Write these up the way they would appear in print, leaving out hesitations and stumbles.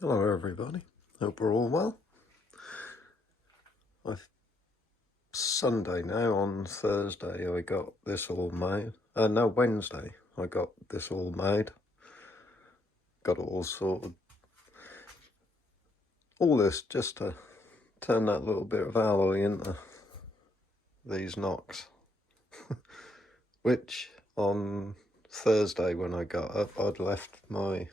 Hello everybody, hope we're all well. Sunday now, on Thursday I got this all made. No, Wednesday I got this all made. Got it all sorted. All this just to turn that little bit of alloy into these knocks. Which on Thursday when I got up, I'd left my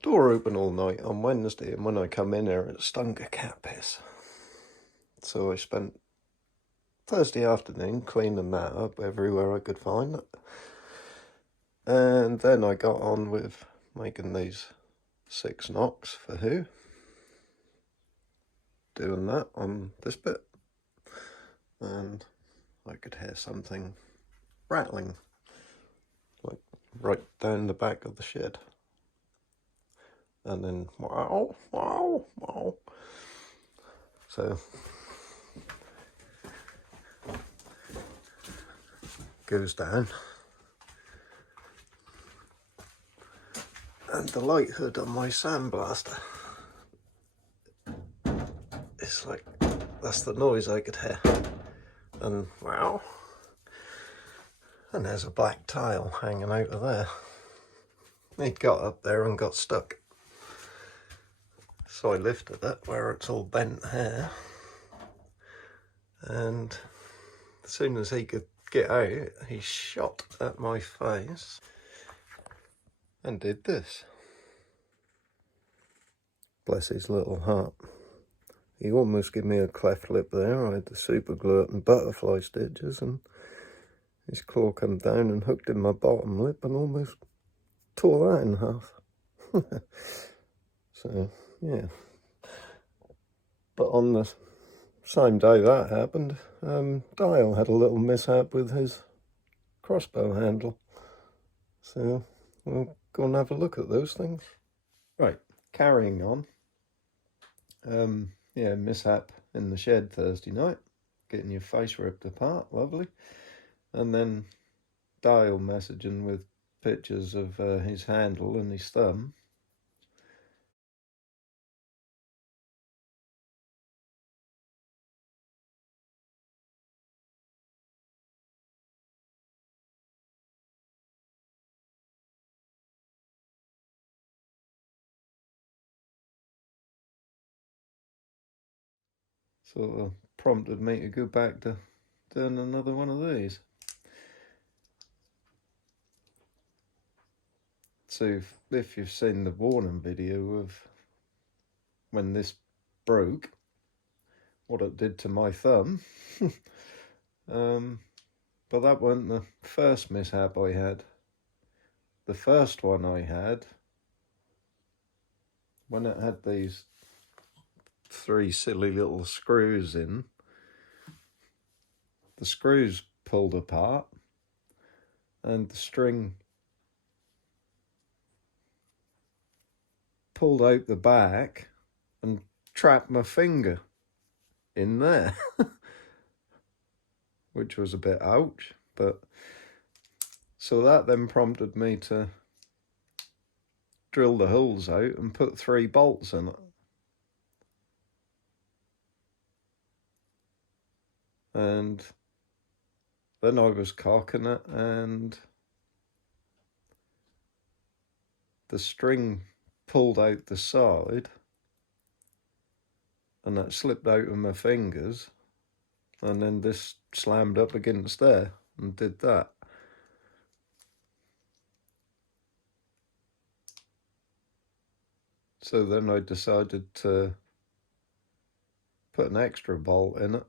door open all night on Wednesday, and when I come in here it stunk of cat piss. So I spent Thursday afternoon cleaning that up everywhere I could find it. And then I got on with making these 6 knocks for who. Doing that on this bit. And I could hear something rattling, like right down the back of the shed. And then wow, wow, wow. So goes down. And the light hood on my sandblaster, it's like, that's the noise I could hear. And wow. And there's a black tile hanging out of there. It got up there and got stuck. So I lifted it where it's all bent here. And as soon as he could get out, he shot at my face and did this. Bless his little heart. He almost gave me a cleft lip there. I had to super glue it and butterfly stitches, and his claw come down and hooked in my bottom lip and almost tore that in half. So, yeah. But on the same day that happened, Dial had a little mishap with his crossbow handle. So we'll go and have a look at those things. Right, carrying on. Yeah, mishap in the shed Thursday night. Getting your face ripped apart, lovely. And then Dial messaging with pictures of his handle and his thumb. Sort of prompted me to go back to doing another one of these. So if you've seen the warning video of when this broke, what it did to my thumb, but that wasn't the first mishap I had. The first one I had, when it had these 3 silly little screws in, the screws pulled apart and the string pulled out the back and trapped my finger in there. Which was a bit ouch, but so that then prompted me to drill the holes out and put 3 bolts in it. And then I was cocking it and the string pulled out the side and it slipped out of my fingers, and then this slammed up against there and did that. So then I decided to put an extra bolt in it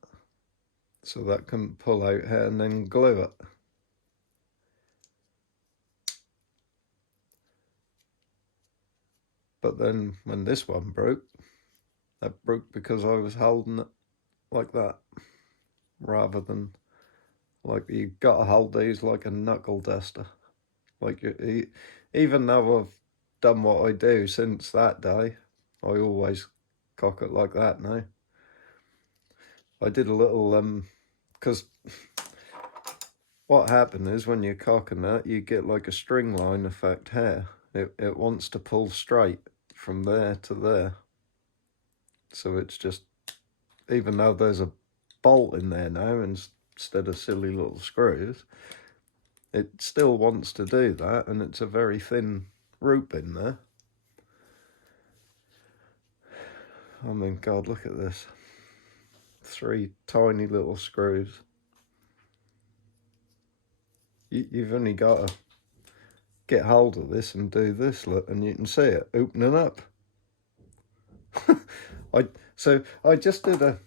so that couldn't pull out here, and then glue it. But then when this one broke, that broke because I was holding it like that, rather than like, you've got to hold these like a knuckle duster. Like, even though I've done what I do since that day, I always cock it like that now. I did a little, because what happened is when you're cocking that, you get like a string line effect here. It wants to pull straight from there to there. So it's just, even though there's a bolt in there now instead of silly little screws, it still wants to do that, and it's a very thin rope in there. I mean, God, look at this. 3 tiny little screws. You've only got to get hold of this and do this, look, and you can see it opening up. So I just did a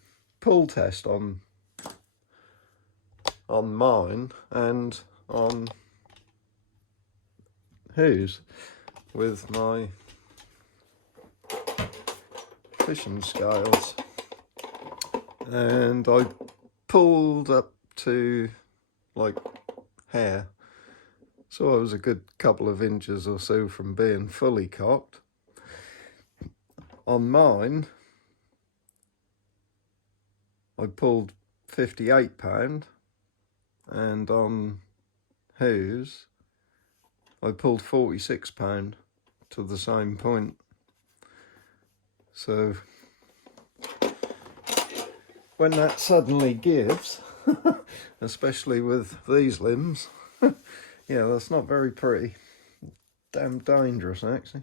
pull test on mine and on whose with my fishing scales, and I pulled up to like hair, so I was a good couple of inches or so from being fully cocked. On mine I pulled 58 pound, and on whose I pulled 46 pound to the same point. So when that suddenly gives, especially with these limbs, yeah, that's not very pretty. Damn dangerous, actually.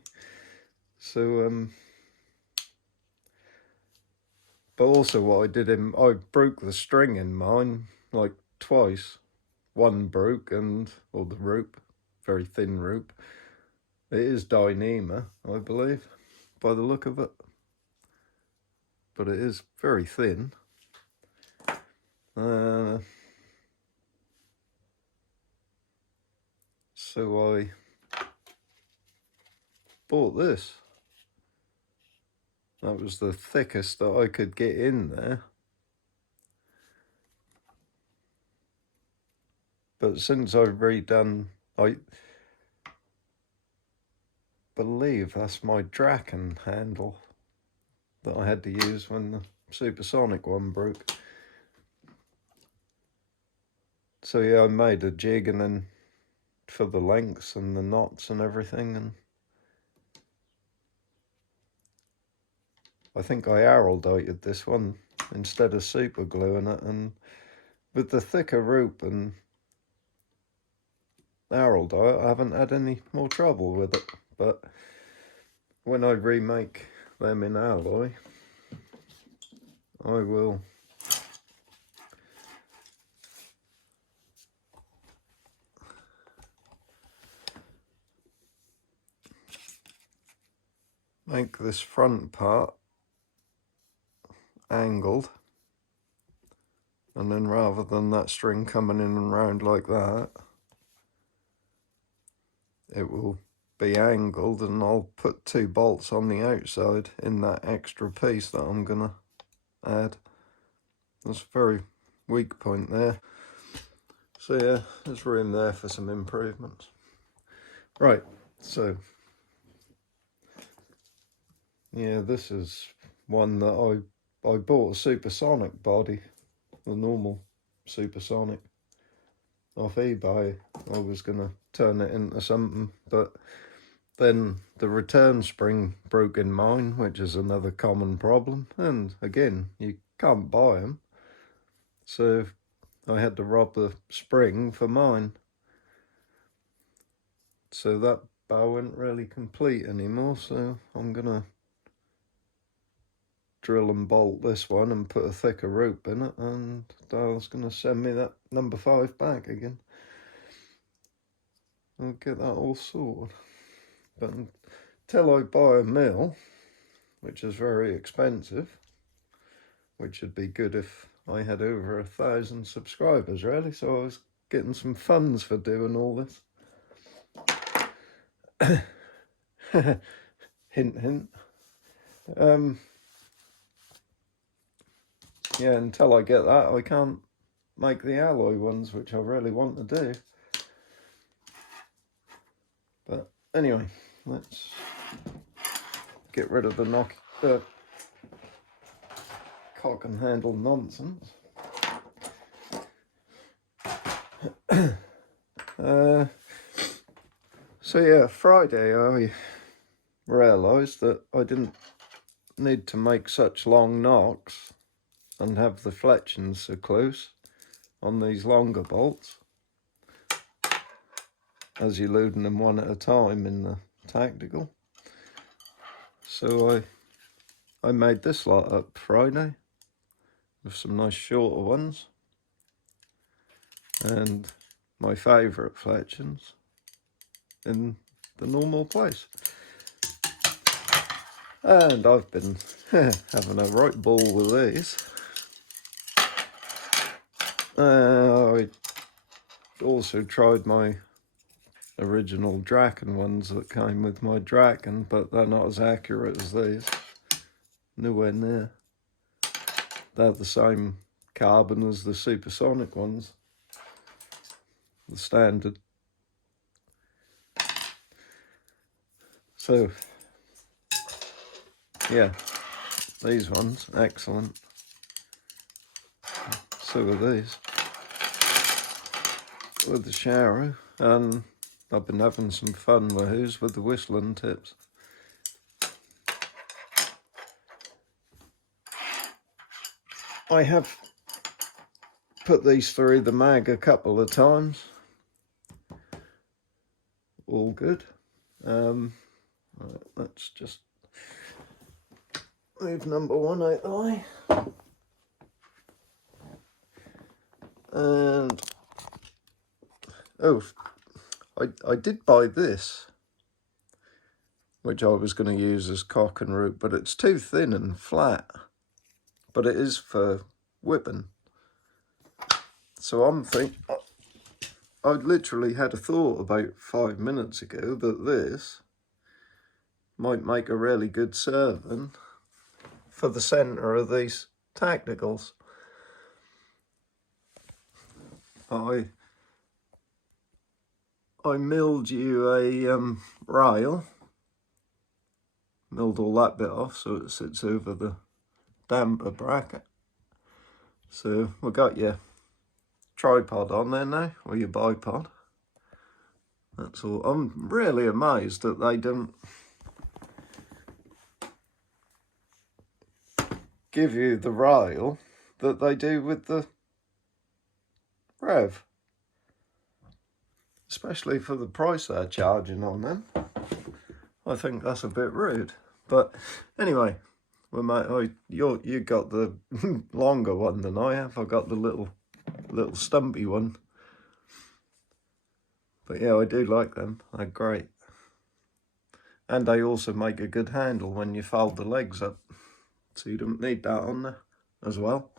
So, but also what I did I broke the string in mine like twice. One broke, or the rope, very thin rope. It is Dyneema, I believe, by the look of it. But it is very thin. So I bought this. That was the thickest that I could get in there. But since I've redone, I believe that's my Draken handle that I had to use when the supersonic one broke. So yeah, I made a jig, and then for the lengths and the knots and everything, and I think I arrowdited this one instead of super gluing it, and with the thicker rope and arrowdite I haven't had any more trouble with it. But when I remake them in alloy, I will make this front part angled, and then rather than that string coming in and round like that, it will be angled, and I'll put 2 bolts on the outside in that extra piece that I'm gonna add. That's a very weak point there. So yeah, there's room there for some improvements. Right, so yeah, this is one that I bought a supersonic body, the normal supersonic, off eBay. I was gonna turn it into something, but then the return spring broke in mine, which is another common problem, and again, you can't buy them, so I had to rob the spring for mine. So that bow isn't really complete anymore, so I'm gonna drill and bolt this one and put a thicker rope in it, and Dale's gonna send me that number 5 back again. I'll get that all sorted. But until I buy a mill, which is very expensive, which would be good if I had over 1,000 subscribers, really, so I was getting some funds for doing all this. Hint, hint. Yeah, until I get that, I can't make the alloy ones, which I really want to do. But anyway, let's get rid of the cock and handle nonsense. So yeah, Friday I realised that I didn't need to make such long knocks and have the fletchings so close on these longer bolts, as you're loading them one at a time in the tactical. So I made this lot up Friday with some nice shorter ones and my favourite fletchings in the normal place. And I've been having a right ball with these. I also tried my original Draken ones that came with my Draken, but they're not as accurate as these. Nowhere near. They're the same carbon as the supersonic ones, the standard. So yeah, these ones, excellent. So are these with the Sharrow, and I've been having some fun with these with the whistling tips. I have put these through the mag a couple of times. All good. Let's just move number one out the way. And oh, I did buy this, which I was going to use as cock and root, but it's too thin and flat. But it is for whipping. So I'm thinking, I literally had a thought about 5 minutes ago that this might make a really good serving for the centre of these tacticals. I milled you a rail, milled all that bit off so it sits over the damper bracket. So we've got your tripod on there now, or your bipod. That's all. I'm really amazed that they don't give you the rail that they do with the Rev, especially for the price they're charging on them. I think that's a bit rude, but anyway, well, mate, you got the longer one than I have. I got the little stumpy one, but yeah, I do like them. They're great, and they also make a good handle when you fold the legs up, so you don't need that on there as well.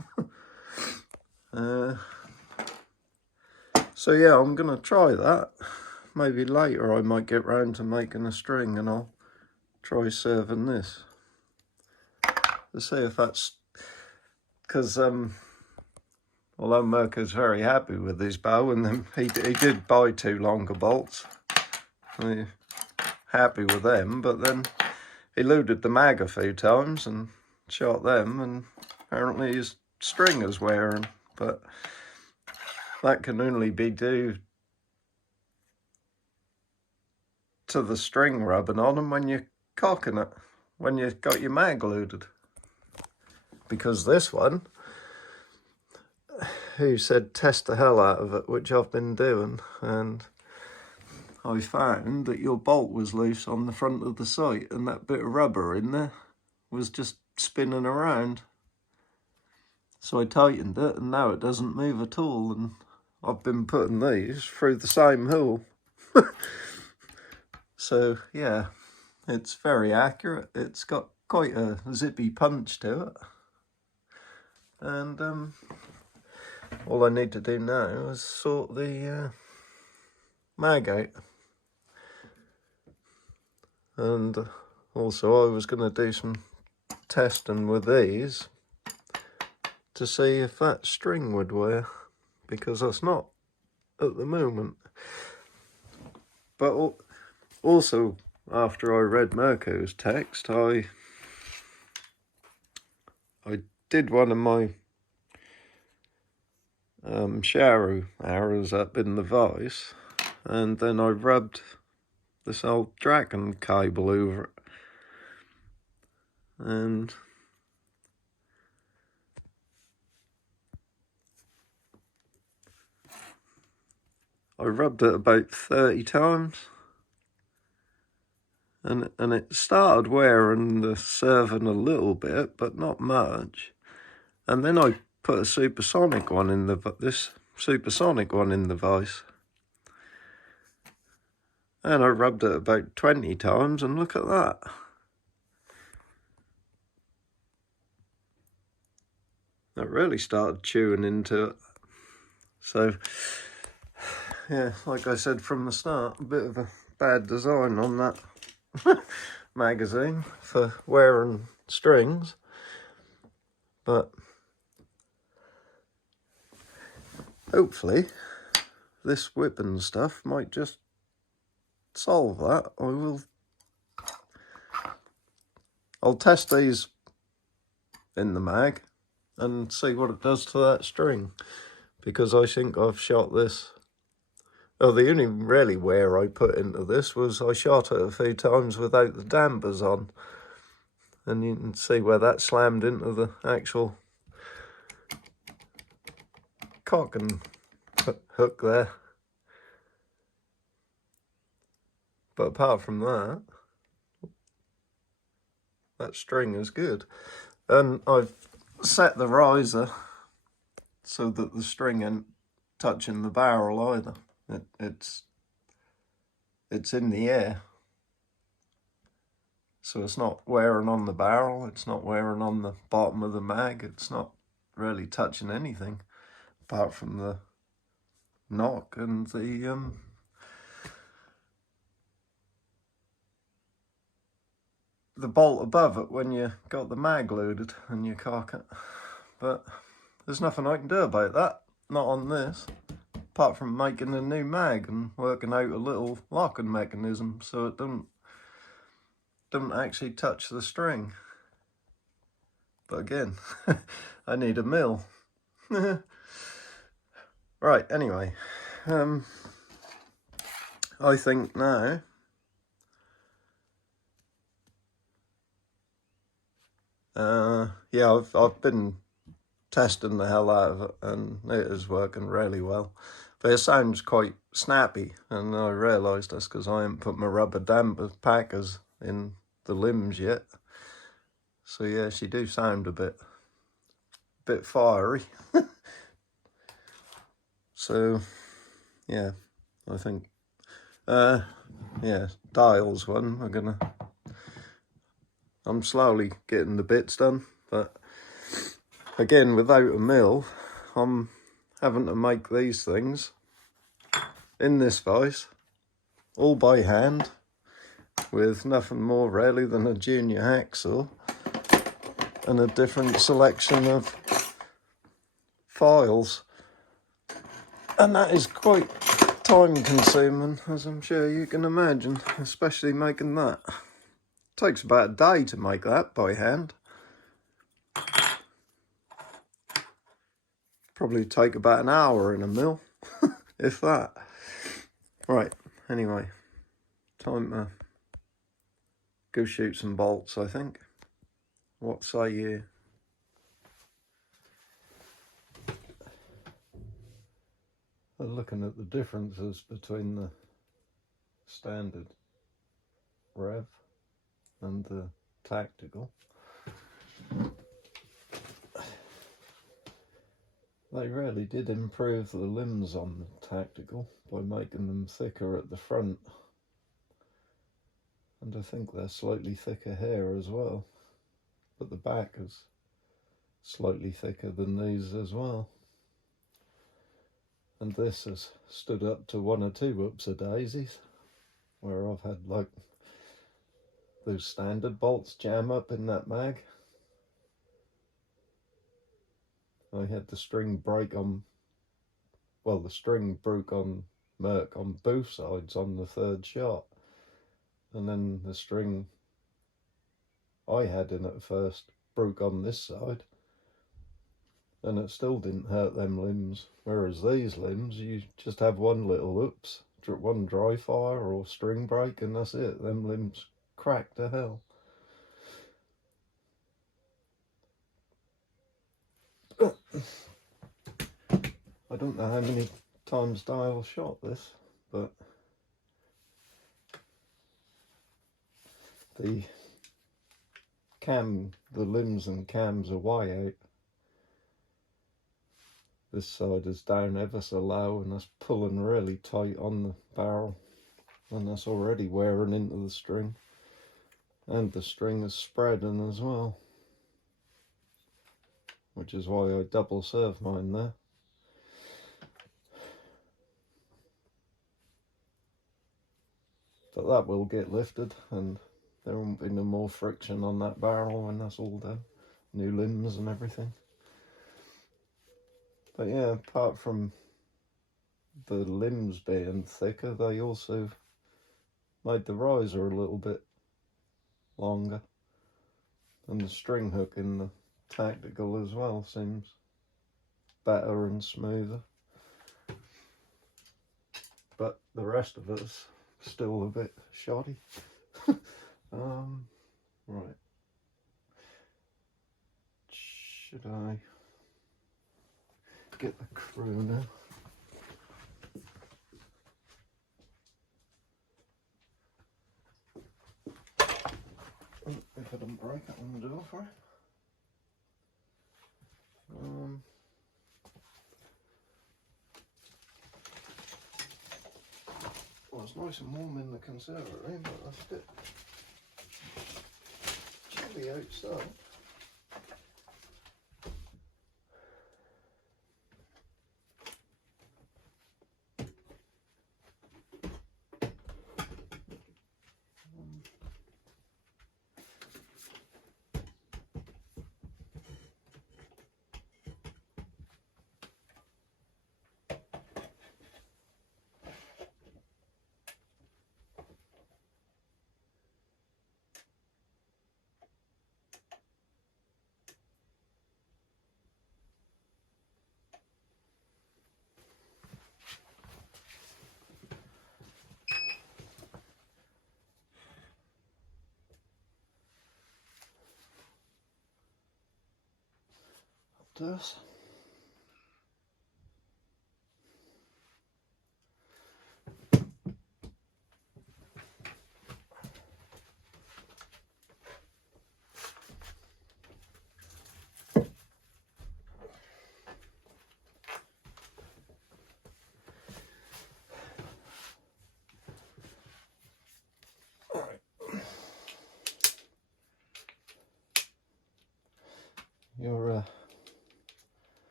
So yeah, I'm gonna try that. Maybe later I might get round to making a string and I'll try serving this to see if that's, because although Mirko's very happy with his bow, and then he did buy 2 longer bolts, he's happy with them, but then he loaded the mag a few times and shot them, and apparently his string is wearing, but that can only be due to the string rubbing on them when you're cocking it, when you've got your mag loaded. Because this one, who said test the hell out of it, which I've been doing, and I found that your bolt was loose on the front of the sight, and that bit of rubber in there was just spinning around. So I tightened it, and now it doesn't move at all, and I've been putting these through the same hole. So yeah, it's very accurate. It's got quite a zippy punch to it. And all I need to do now is sort the mag out. And also I was going to do some testing with these to see if that string would wear, because that's not at the moment. But also, after I read Mirko's text, I did one of my Sharrow arrows up in the vise, and then I rubbed this old Draken cable over it, and I rubbed it about 30 times, and it started wearing the serving a little bit, but not much. And then I put a supersonic one in this supersonic one in the vise, and I rubbed it about 20 times, and look at that. It really started chewing into it. So yeah, like I said from the start, a bit of a bad design on that magazine for wearing strings, but hopefully this whipping stuff might just solve that. I'll test these in the mag and see what it does to that string, because I think I've shot this. Oh, the only really wear I put into this was I shot it a few times without the dampers on, and you can see where that slammed into the actual cock and hook there. But apart from that, that string is good. And I've set the riser so that the string ain't touching the barrel either. It's in the air, so it's not wearing on the barrel, it's not wearing on the bottom of the mag, it's not really touching anything apart from the knock and the bolt above it when you got the mag loaded and you cock it. But there's nothing I can do about that, not on this, apart from making a new mag and working out a little locking mechanism so it don't actually touch the string. But again, I need a mill. Right, anyway, I think now yeah, I've been testing the hell out of it, and it is working really well. But it sounds quite snappy, and I realised that's because I haven't put my rubber damper packers in the limbs yet. So yeah, she do sound a bit fiery. So yeah, I think yeah, dials one, I'm slowly getting the bits done, but again, without a mill, I'm having to make these things in this vise, all by hand, with nothing more really than a junior hacksaw and a different selection of files. And that is quite time consuming, as I'm sure you can imagine, especially making that. It takes about a day to make that by hand. Probably take about an hour in a mill, if that. Right, anyway, time to go shoot some bolts, I think. What say you? Looking at the differences between the standard rev and the tactical, they really did improve the limbs on the tactical by making them thicker at the front, and I think they're slightly thicker here as well, but the back is slightly thicker than these as well. And this has stood up to one or two whoopsie-daisies, where I've had like those standard bolts jam up in that mag. I had the string break on, well, the string broke on Merc on both sides on the third shot. And then the string I had in at first broke on this side, and it still didn't hurt them limbs. Whereas these limbs, you just have one little oops, one dry fire or string break, and that's it. Them limbs crack to hell. don't know how many times Dial shot this, but the limbs and cams are way out. This side is down ever so low, and that's pulling really tight on the barrel, and that's already wearing into the string, and the string is spreading as well, which is why I double serve mine there. But that will get lifted, and there won't be no more friction on that barrel when that's all done. New limbs and everything. But yeah, apart from the limbs being thicker, they also made the riser a little bit longer. And the string hook in the tactical as well seems better and smoother. But the rest of it's still a bit shoddy. Right. Should I get the crew now? If I don't break it on the door for it. Well, it's nice and warm in the conservatory, but that's a bit chilly outside. This.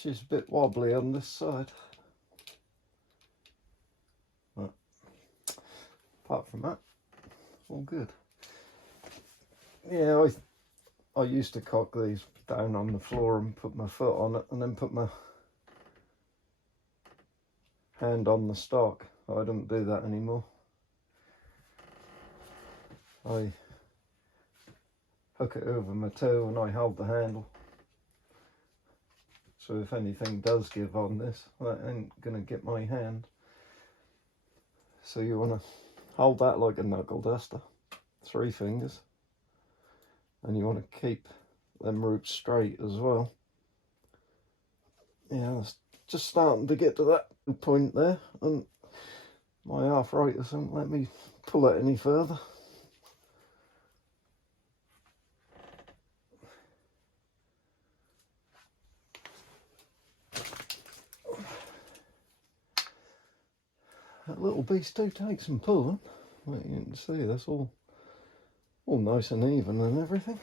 She's a bit wobbly on this side, but apart from that, all good. Yeah, I used to cock these down on the floor and put my foot on it, and then put my hand on the stock. I don't do that anymore. I hook it over my toe and I hold the handle. So if anything does give on this, that ain't gonna get my hand. So you wanna hold that like a knuckle duster, 3 fingers. And you wanna keep them roots straight as well. Yeah, it's just starting to get to that point there, and my arthritis won't let me pull it any further. That little beast do take some pulling. Like you can see, that's all nice and even and everything.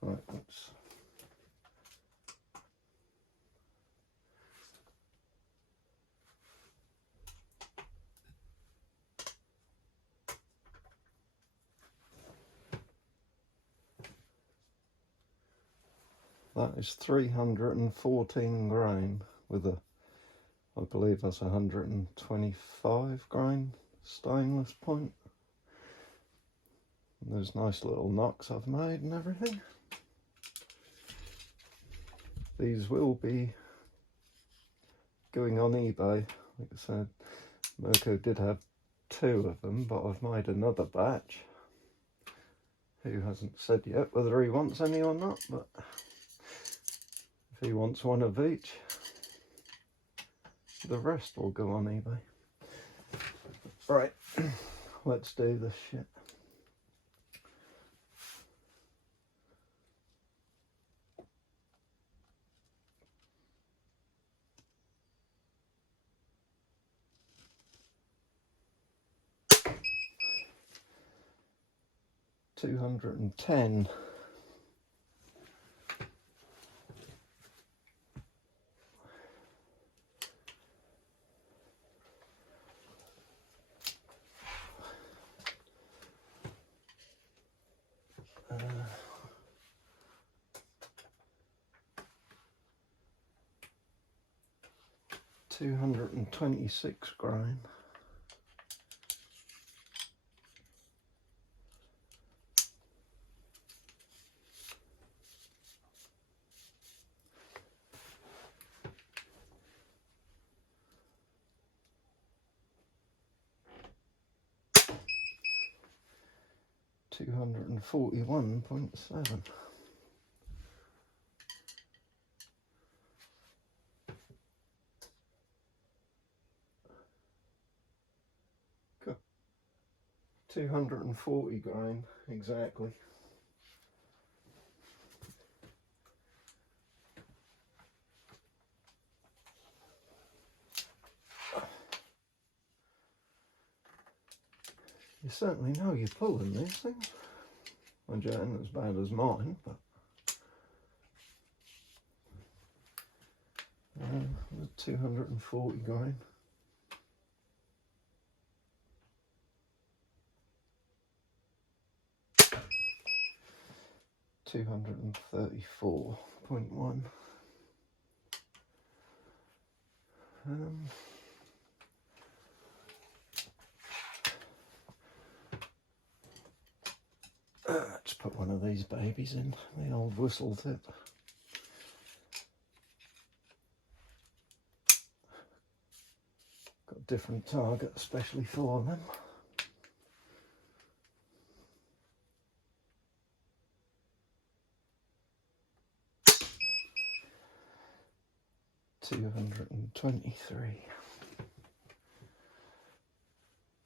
Right, let's. That is 314 grain with a, I believe that's 125 grain stainless point. And those nice little knocks I've made and everything. These will be going on eBay. Like I said, Mirko did have 2 of them, but I've made another batch. who hasn't said yet whether he wants any or not, but if he wants one of each, the rest will go on eBay. Right, let's do this shit. $210. $226 grain. $241.7. Cool. 240 grain exactly. You certainly know you're pulling these things. Mind you, it ain't as bad as mine, but 240 grain. $234.1. Let's put one of these babies in, the old whistle tip. Got a different target especially for them. $223.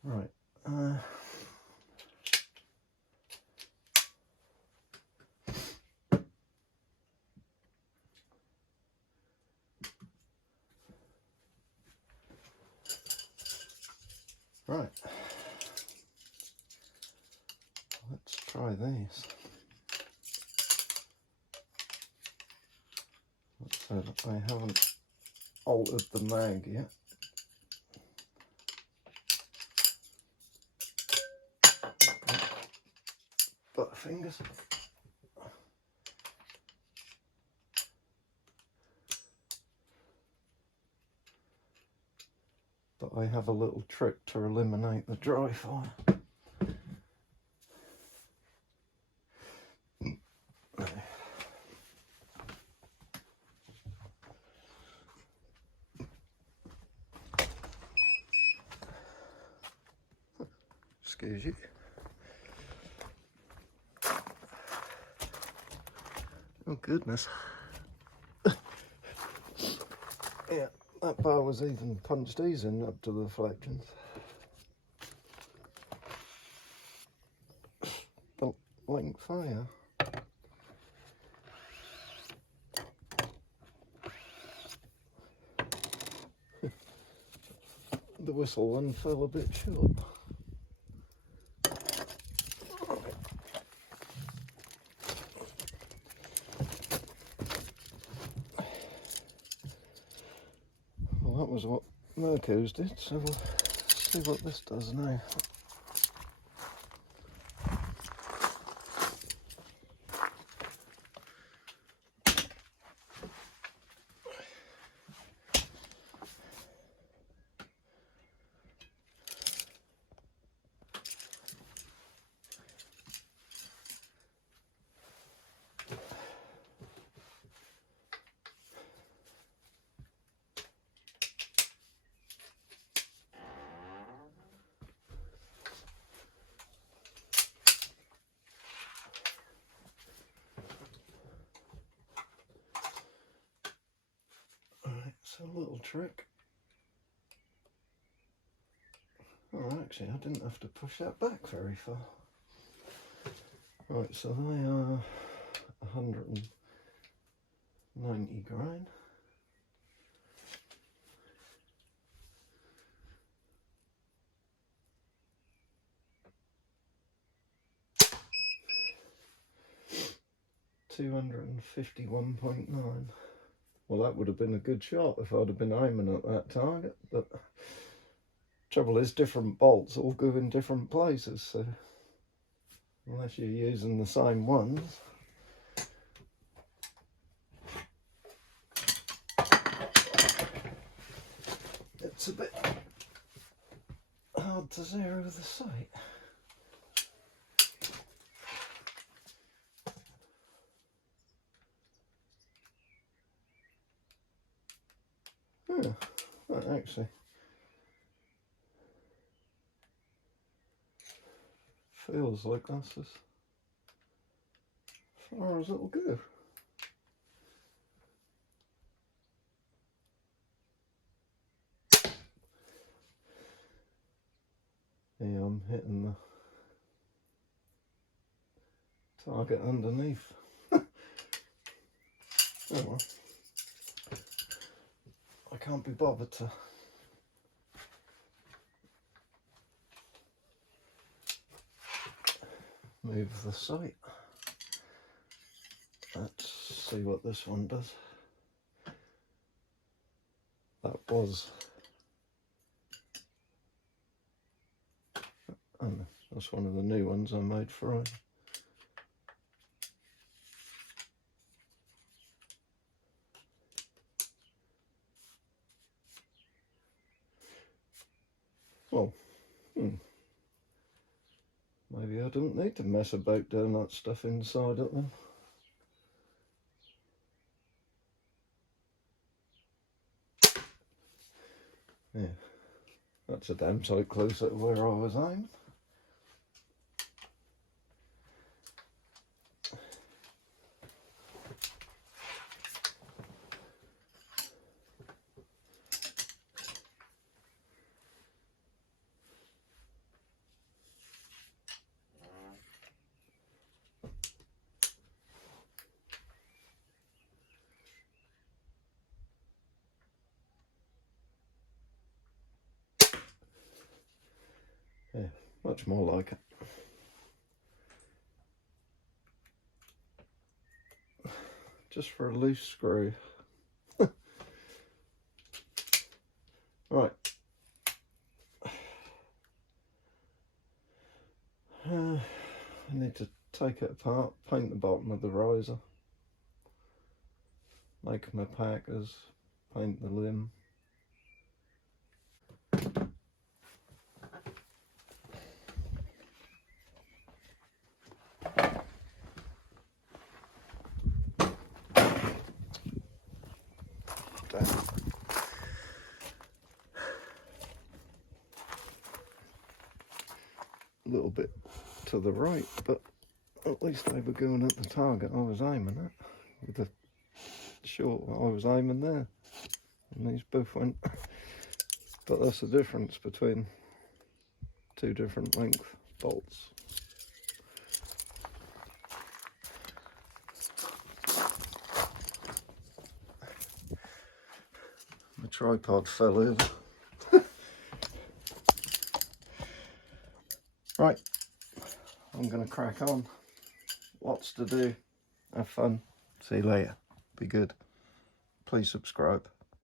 Right. Right. Let's try these. I haven't altered the mag yet. Butterfingers. But I have a little trick to eliminate the dry fire. Excuse you. Oh goodness. Yeah, that bar was even punched these in up to the reflections. The link fire. The whistle one fell a bit short. Well, that was what Merco's did, so we'll see what this does now. a little trick. Oh, actually, I didn't have to push that back very far. Right, so they are 190 grain. $251.9. Well, that would have been a good shot if I'd have been aiming at that target, but trouble is different bolts all go in different places, so unless you're using the same ones, it's a bit hard to zero the sight. Yeah, that actually feels like that's as far as it'll go. Yeah, I'm hitting the target underneath. Oh well. I can't be bothered to move the sight. Let's see what this one does. That was, and that's one of the new ones I made for him. Well, maybe I don't need to mess about doing that stuff inside it then. Yeah, that's a damn sight closer to where I was aiming. Yeah, much more like it. Just for a loose screw. Right. I need to take it apart, paint the bottom of the riser, make my packers, paint the limb. A little bit to the right, but at least they were going at the target I was aiming at. With the short, I was aiming there, and these both went. But that's the difference between two different length bolts. The tripod fell over. Right, I'm going to crack on. Lots to do. Have fun. See you later. Be good. Please subscribe.